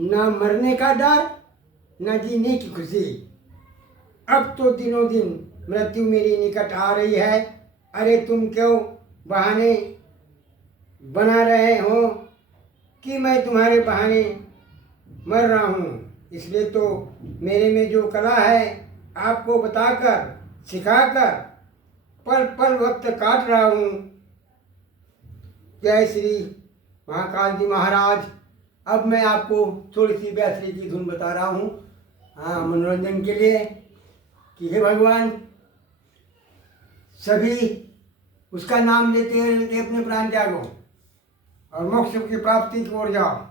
ना मरने का डर, ना जीने की खुशी। अब तो दिनों दिन मृत्यु मेरी निकट आ रही है। अरे तुम क्यों बहाने बना रहे हो कि मैं तुम्हारे बहाने मर रहा हूँ। इसलिए तो मेरे में जो कला है आपको बताकर सिखाकर पल पल वक्त काट रहा हूँ। जय श्री महाकाल जी महाराज। अब मैं आपको थोड़ी सी बैसरी की धुन बता रहा हूँ, हाँ, मनोरंजन के लिए, कि हे भगवान, सभी उसका नाम लेते लेते अपने प्राण त्यागो और मोक्ष की प्राप्ति की ओर जाओ।